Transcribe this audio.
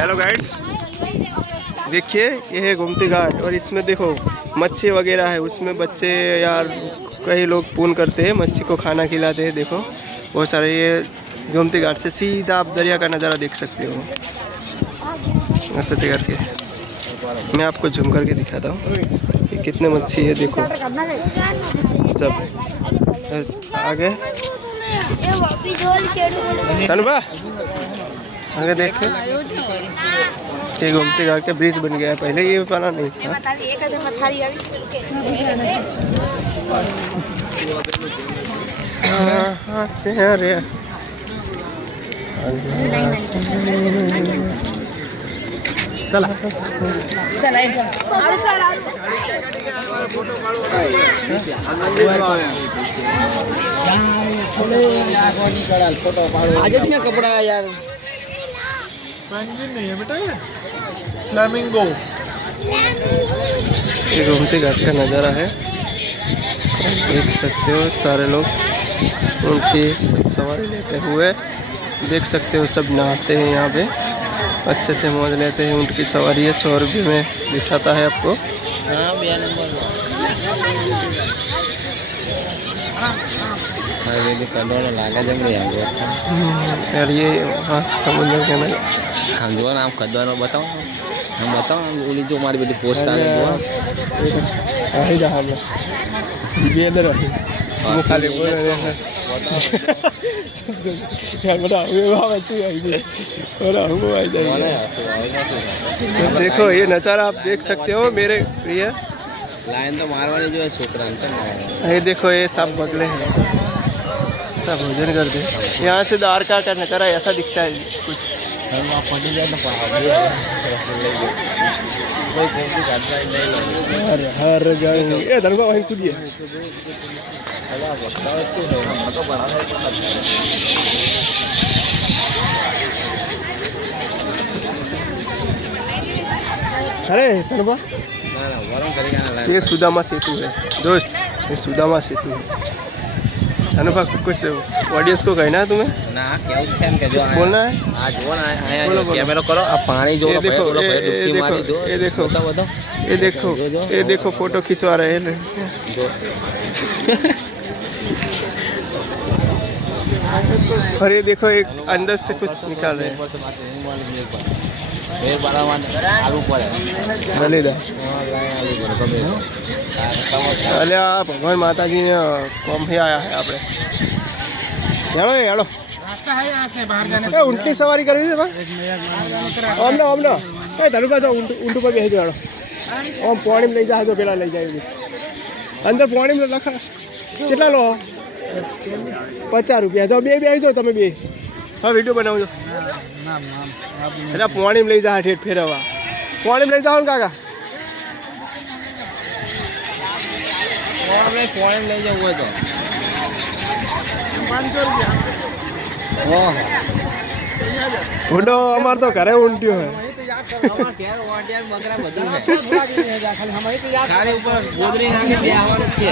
Hello guides, देखिए ये है गोमती घाट और इसमें देखो मच्छी वगैरह है। उसमें बच्चे यार कई लोग पून करते हैं, मच्छी को खाना खिलाते हैं। देखो बहुत सारे, ये गोमती घाट से सीधा आप दरिया का नज़ारा देख सकते हो ऐसे करके। मैं आपको झूम करके दिखाता हूँ कि कितने मच्छी है। देखो सब आगे आगे देखो, ये गोमती घाट के ब्रिज बन गया है, पहले ये बना नहीं था। चला आज में कपड़ा यार नहीं है बेटा, ये फ्लेमिंगो। ये गोमती घाट का नज़ारा है, देख सकते हो। सारे लोग उनकी सवारी लेते हुए देख सकते हो, सब नहाते हैं यहाँ पे, अच्छे से मौज लेते हैं। उनकी सवारी है, 100 रुपये में दिखाता है आपको। यार ये वहाँ से समुद्र के अंदर हम जो नाम खदवानो बताओ, हम बताओ हम उली जो हमारी बेटी पोस्ट आ गई है जहाँ हम ये इधर है वो खाली बोल रहे हैं यार बताओ, ये वहाँ अच्छी आएगी और हमको आ जाएगी। तो देखो ये नज़ारा आप देख सकते हो मेरे प्रिय। लाइन तो मारवानी जो है छोकरा, ये देखो ये सब बगले हैं, सब भोजन करते हैं। यहाँ से द्वारका का नज़ारा ऐसा दिखता है कुछ। हर जगह ये धनबा वहीं कूदिए। अरे धनबा, ये सुदामा सेतु है दोस्त, ये सुदामा सेतु है। धनबा कुछ ऑडियंस को कहना है तुम्हें? ना क्या कुछ बोलना है? आज बोला कैमरा करो, अब पानी जो ये देखो, ये देखो, ये देखो, ये देखो फोटो खिंचवा रहे हैं। और ये देखो एक अंदर से कुछ निकाल रहे हैं। अरे भगवान माता जी ने कम ही आया है આપણે हेलो हेलो रास्ता है यहाँ से बाहर जाने का। ઊંટની સવારી કરવી છે ઓમ ને એ ધનુભા જાઓ, ઊંટ પર બેસી જાઓ। ઓમ પાણી લઈ જાય તો પેલા લઈ જાય અંદર પાણી લખા કેટલા લો? 50 રૂપિયા। જાઓ બે આવી જાઓ તમે બે। હા વિડીયો બનાવજો। એટલે પાણી લઈ જાય ઠેઠ ફેરવવા, પાણી લઈ જાઓ ને કાકા। પાણી લઈ જવું હોય તો 500 રૂપિયા। ઊંડો અમાર તો ઘરે ઊંટ્યો હે। ખાલી ઉપર ગોદરી નાખી બે આવવાનું છે।